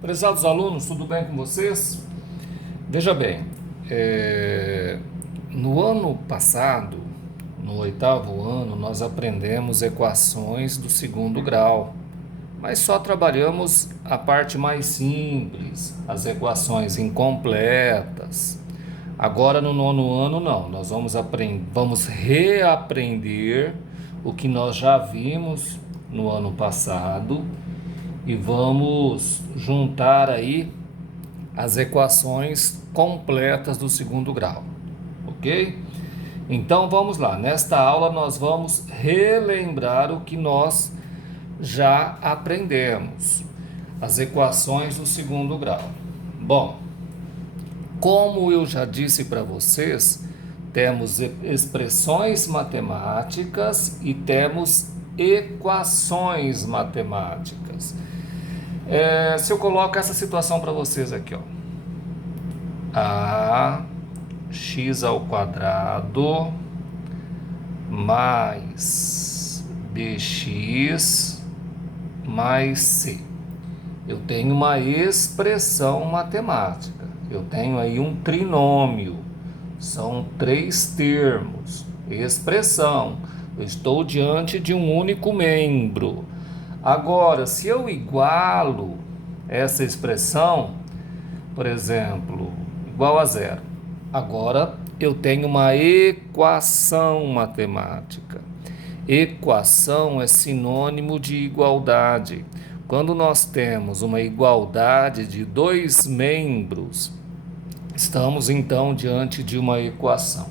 Prezados alunos, tudo bem com vocês? Veja bem, no ano passado, no oitavo ano, nós aprendemos equações do segundo grau, mas só trabalhamos a parte mais simples, as equações incompletas. Agora no nono ano não, nós vamos reaprender o que nós já vimos no ano passado e vamos juntar aí as equações completas do segundo grau, ok? Então vamos lá, nesta aula nós vamos relembrar o que nós já aprendemos, as equações do segundo grau. Bom, como eu já disse para vocês, temos expressões matemáticas e temos equações matemáticas. Se eu coloco essa situação para vocês aqui, ó, ax ao quadrado mais bx mais c. Eu tenho uma expressão matemática, eu tenho aí um trinômio, são três termos, expressão, eu estou diante de um único membro. Agora, se eu igualo essa expressão, por exemplo, igual a zero, agora eu tenho uma equação matemática. Equação é sinônimo de igualdade. Quando nós temos uma igualdade de dois membros, estamos então diante de uma equação.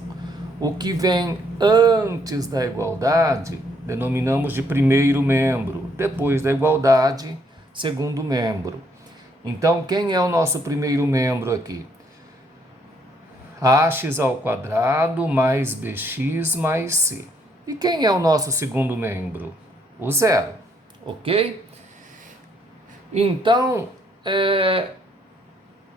O que vem antes da igualdade denominamos de primeiro membro, depois da igualdade, segundo membro. Então, quem é o nosso primeiro membro aqui? Ax ao quadrado mais bx mais c. E quem é o nosso segundo membro? O zero, ok? Então,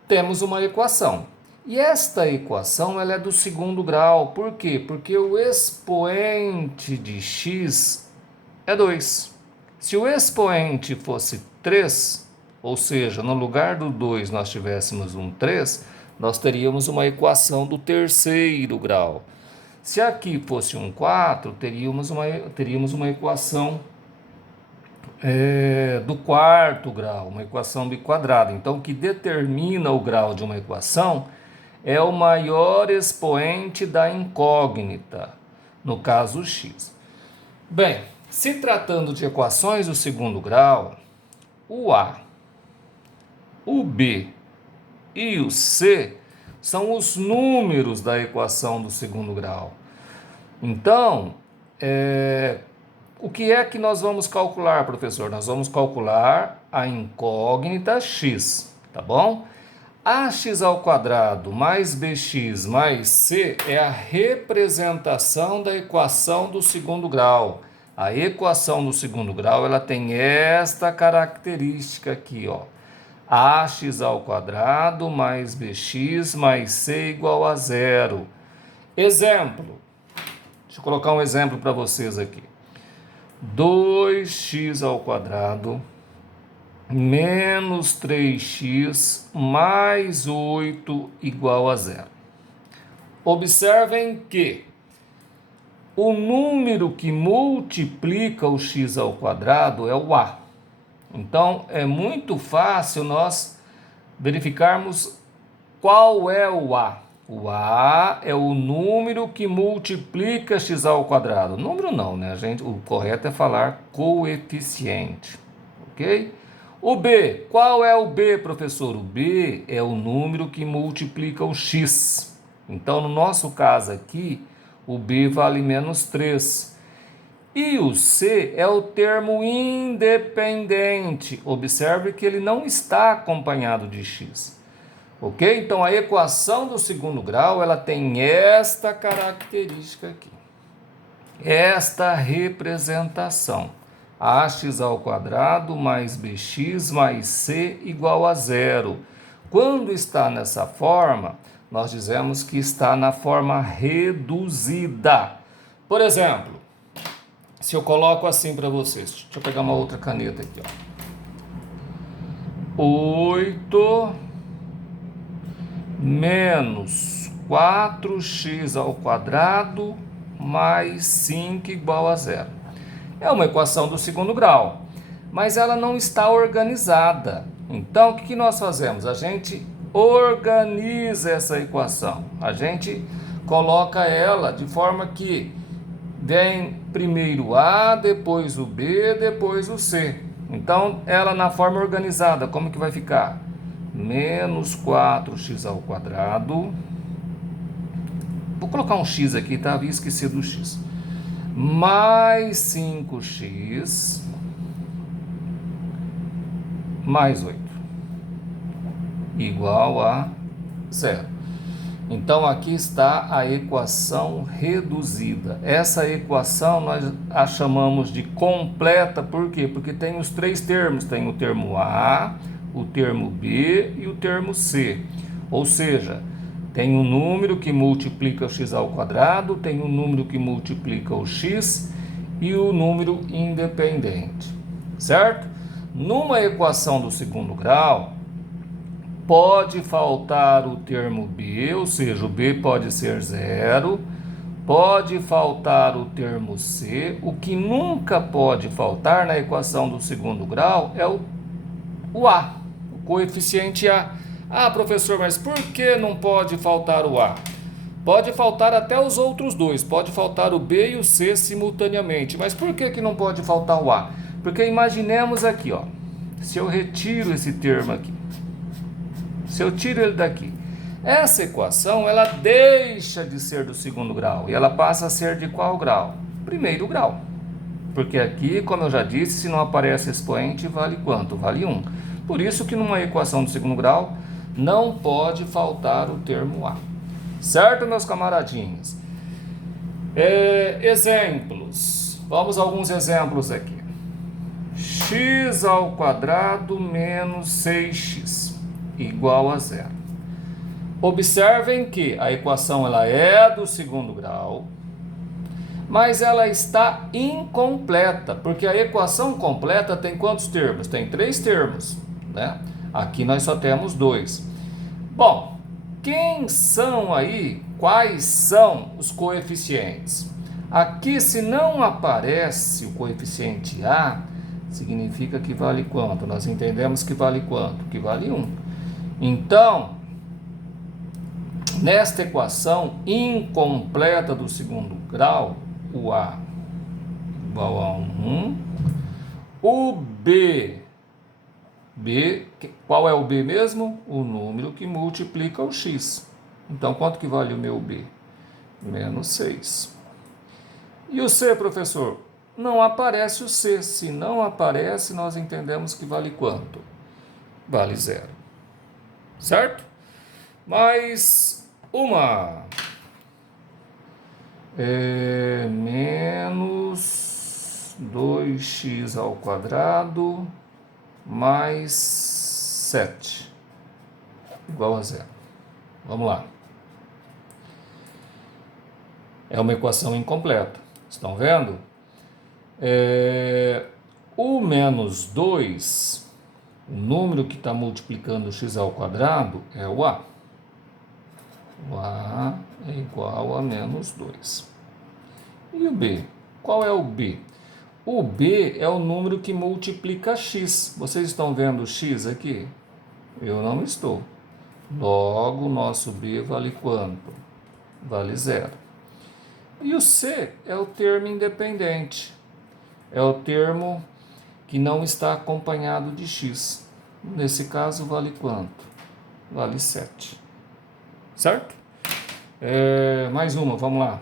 temos uma equação. E esta equação ela é do segundo grau. Por quê? Porque o expoente de x é 2. Se o expoente fosse 3, ou seja, no lugar do 2 nós tivéssemos um 3, nós teríamos uma equação do terceiro grau. Se aqui fosse um 4, teríamos uma equação do quarto grau, uma equação biquadrada. Então, o que determina o grau de uma equação é o maior expoente da incógnita, no caso x. Bem, se tratando de equações do segundo grau, o a, o b e o c são os números da equação do segundo grau. Então, o que é que nós vamos calcular, professor? Nós vamos calcular a incógnita x, tá bom? Ax ao quadrado mais bx mais c é a representação da equação do segundo grau. A equação do segundo grau ela tem esta característica aqui, ó. Ax ao quadrado mais bx mais c igual a zero. Exemplo. Deixa eu colocar um exemplo para vocês aqui. 2x ao quadrado menos 3x mais 8 igual a zero. Observem que o número que multiplica o x ao quadrado é o a. Então, é muito fácil nós verificarmos qual é o a. O a é o número que multiplica x ao quadrado. Número não, né, gente? O correto é falar coeficiente, ok? O b, qual é o b, professor? O b é o número que multiplica o x. Então, no nosso caso aqui, o b vale menos 3. E o c é o termo independente. Observe que ele não está acompanhado de x. Ok? Então, a equação do segundo grau, ela tem esta característica aqui. Esta representação. Ax ao quadrado mais bx mais c igual a zero. Quando está nessa forma, nós dizemos que está na forma reduzida. Por exemplo, se eu coloco assim para vocês, deixa eu pegar uma outra caneta aqui, ó. 8 menos 4x ao quadrado mais 5 igual a zero. É uma equação do segundo grau, mas ela não está organizada. Então, o que nós fazemos? A gente organiza essa equação. A gente coloca ela de forma que vem primeiro A, depois o B, depois o C. Então, ela na forma organizada, como que vai ficar? Menos 4x ao quadrado. Vou colocar um x aqui, tá? Havia esquecido do x. Mais 5x mais 8 igual a zero. Então, aqui está a equação reduzida. Essa equação nós a chamamos de completa, por quê? Porque tem os três termos, tem o termo A, o termo B e o termo C. Ou seja, tem um número que multiplica o x ao quadrado, tem um número que multiplica o x e o número independente, certo? Numa equação do segundo grau, pode faltar o termo B, ou seja, o B pode ser zero, pode faltar o termo C, o que nunca pode faltar na equação do segundo grau é o A, o coeficiente A. Ah, professor, mas por que não pode faltar o A? Pode faltar até os outros dois, pode faltar o B e o C simultaneamente, mas por que não pode faltar o A? Porque imaginemos aqui, ó, se eu retiro esse termo aqui, se eu tiro ele daqui, essa equação ela deixa de ser do segundo grau e ela passa a ser de qual grau? Primeiro grau. Porque aqui, como eu já disse, se não aparece expoente, vale quanto? Vale 1. Por isso que numa equação do segundo grau não pode faltar o termo A. Certo, meus camaradinhos? Exemplos. Vamos a alguns exemplos aqui. X ao quadrado menos 6x igual a zero. Observem que a equação ela é do segundo grau, mas ela está incompleta, porque a equação completa tem quantos termos? Tem 3 termos, né? Aqui nós só temos 2. Bom, quem são aí? Quais são os coeficientes? Aqui, se não aparece o coeficiente A, significa que vale quanto? Nós entendemos que vale quanto? Que vale 1. Então, nesta equação incompleta do segundo grau, o A igual a 1, o B, qual é o B mesmo? O número que multiplica o x. Então, quanto que vale o meu B? Menos 6. E o C, professor? Não aparece o C. Se não aparece, nós entendemos que vale quanto? Vale 0. Certo? Mais uma. Menos 2x ao quadrado mais 7 igual a 0. Vamos lá. É uma equação incompleta. Estão vendo? O menos 2, o número que está multiplicando o x ao quadrado é o A. O A é igual a menos 2. E o B? Qual é o B? O B é o número que multiplica x. Vocês estão vendo o x aqui? Eu não estou. Logo, o nosso B vale quanto? Vale 0. E o C é o termo independente. É o termo que não está acompanhado de x. Nesse caso, vale quanto? Vale 7. Certo? Mais uma, vamos lá.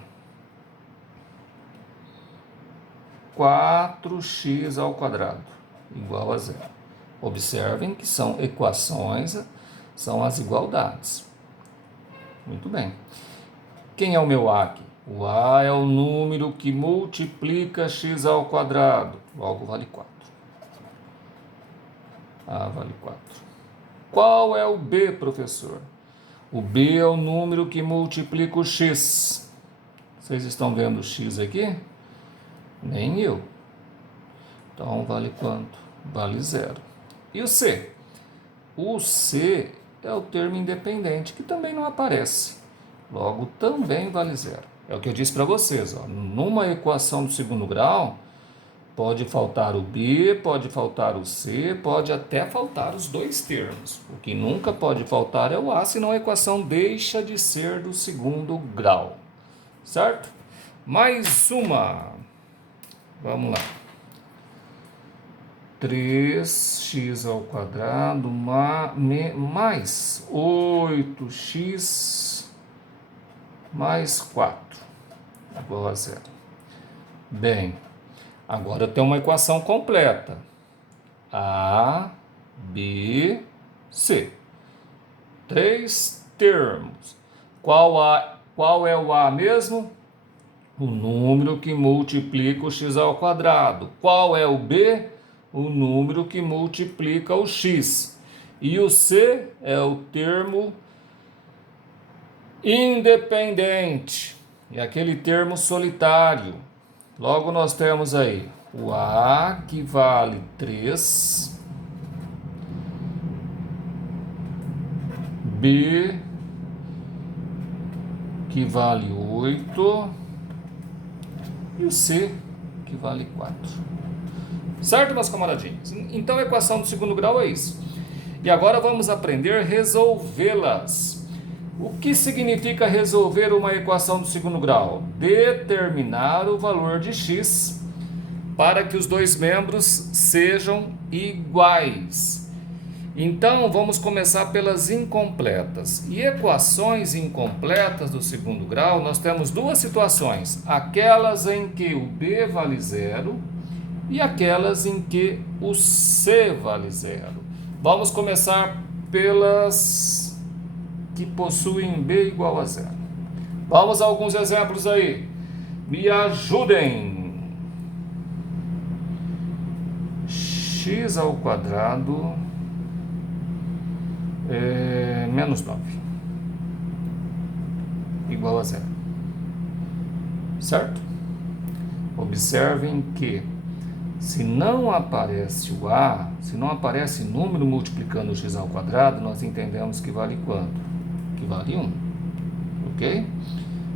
4x ao quadrado igual a 0. Observem que são equações, são as igualdades. Muito bem. Quem é o meu A aqui? O A é o número que multiplica x ao quadrado. Logo vale 4. A vale 4. Qual é o B, professor? O B é o número que multiplica o x. Vocês estão vendo o x aqui? Nem eu. Então, vale quanto? Vale 0. E o C? o C é o termo independente, que também não aparece. Logo, também vale zero. É o que eu disse para vocês. Ó. Numa equação do segundo grau, pode faltar o B, pode faltar o C, pode até faltar os dois termos. O que nunca pode faltar é o A, senão a equação deixa de ser do segundo grau. Certo? Mais uma. Vamos lá. 3x ao quadrado mais 8x mais 4 igual a zero. Bem, agora eu tenho uma equação completa. A, B, C. 3 termos. Qual é o A mesmo? O número que multiplica o x ao quadrado. Qual é o B? O número que multiplica o x. E o C é o termo independente. É aquele termo solitário. Logo nós temos aí o A, que vale 3, B, que vale 8, e o C, que vale 4. Certo, meus camaradinhos? Então a equação do segundo grau é isso. E agora vamos aprender a resolvê-las. O que significa resolver uma equação do segundo grau? Determinar o valor de x para que os dois membros sejam iguais. Então, vamos começar pelas incompletas. E equações incompletas do segundo grau, nós temos duas situações. Aquelas em que o B vale zero e aquelas em que o C vale zero. Vamos começar pelas que possuem B igual a zero. Vamos a alguns exemplos aí. Me ajudem. X ao quadrado é menos 9 igual a zero. Certo? Observem que se não aparece o A, se não aparece número multiplicando o x ao quadrado, nós entendemos que vale quanto? Que vale 1. Ok?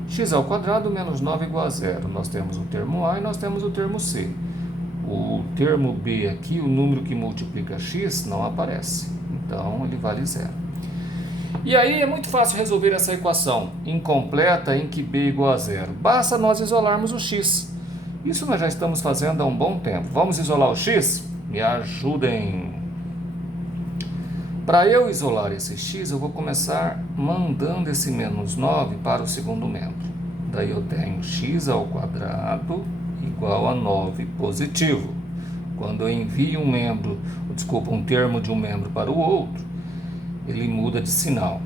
X ao quadrado menos 9 igual a zero. Nós temos o termo A e nós temos o termo C. O termo B aqui, o número que multiplica x, não aparece. Então, ele vale zero. E aí é muito fácil resolver essa equação incompleta em que B é igual a zero. Basta nós isolarmos o x. Isso nós já estamos fazendo há um bom tempo. Vamos isolar o x? Me ajudem. Para eu isolar esse x, eu vou começar mandando esse menos 9 para o segundo membro. Daí eu tenho x ao quadrado igual a 9 positivo. Quando eu envio um termo de um membro para o outro, ele muda de sinal.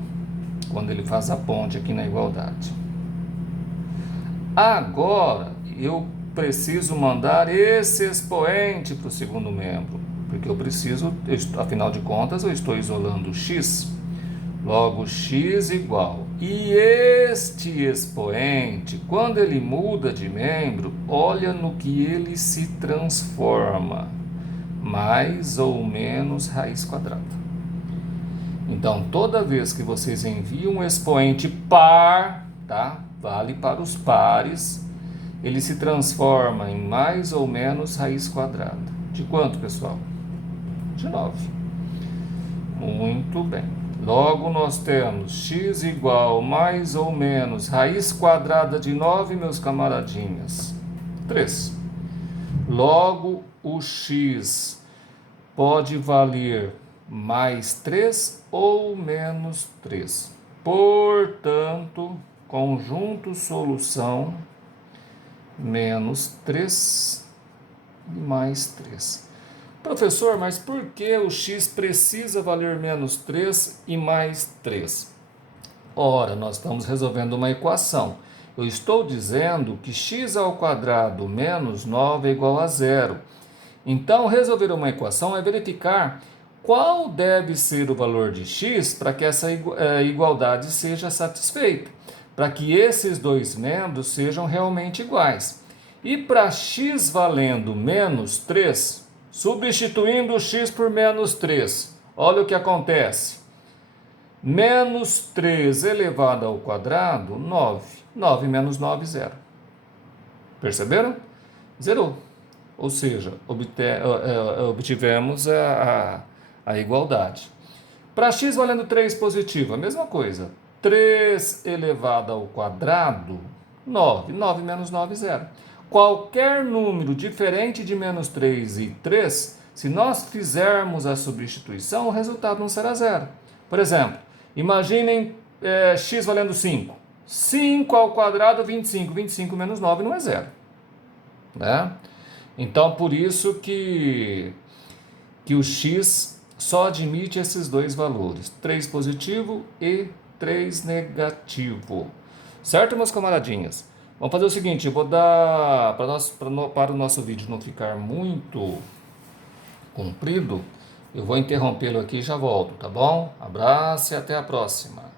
Quando ele faz a ponte aqui na igualdade. Agora, eu preciso mandar esse expoente para o segundo membro, porque afinal de contas, eu estou isolando o x, logo x igual. E este expoente, quando ele muda de membro, olha no que ele se transforma, mais ou menos raiz quadrada. Então, toda vez que vocês enviam um expoente par, tá? Vale para os pares, ele se transforma em mais ou menos raiz quadrada. De quanto, pessoal? De 9. Muito bem. Logo, nós temos x igual mais ou menos raiz quadrada de 9, meus camaradinhas. 3. Logo, o x pode valer mais 3 ou menos 3. Portanto, conjunto solução menos 3 e mais 3. Professor, mas por que o x precisa valer menos 3 e mais 3? Ora, nós estamos resolvendo uma equação. Eu estou dizendo que x ao quadrado menos 9 é igual a zero. Então, resolver uma equação é verificar qual deve ser o valor de x para que essa igualdade seja satisfeita, para que esses dois membros sejam realmente iguais. E para x valendo menos 3, substituindo o x por menos 3, Olha o que acontece. Menos 3 elevado ao quadrado, 9. 9 menos 9, 0. Perceberam? Zerou. Ou seja, obtivemos a igualdade. Para x valendo 3 positivo, a mesma coisa. 3 elevado ao quadrado, 9. 9 menos 9, 0. Qualquer número diferente de menos 3 e 3, se nós fizermos a substituição, o resultado não será 0. Por exemplo, imaginem x valendo 5. 5 ao quadrado, 25. 25 menos 9 não é 0. Né? Então, por isso que o x só admite esses dois valores, 3 positivo e 3 negativo. Certo, meus camaradinhas? Vamos fazer o seguinte, eu vou dar, para o nosso vídeo não ficar muito comprido, eu vou interrompê-lo aqui e já volto, tá bom? Abraço e até a próxima.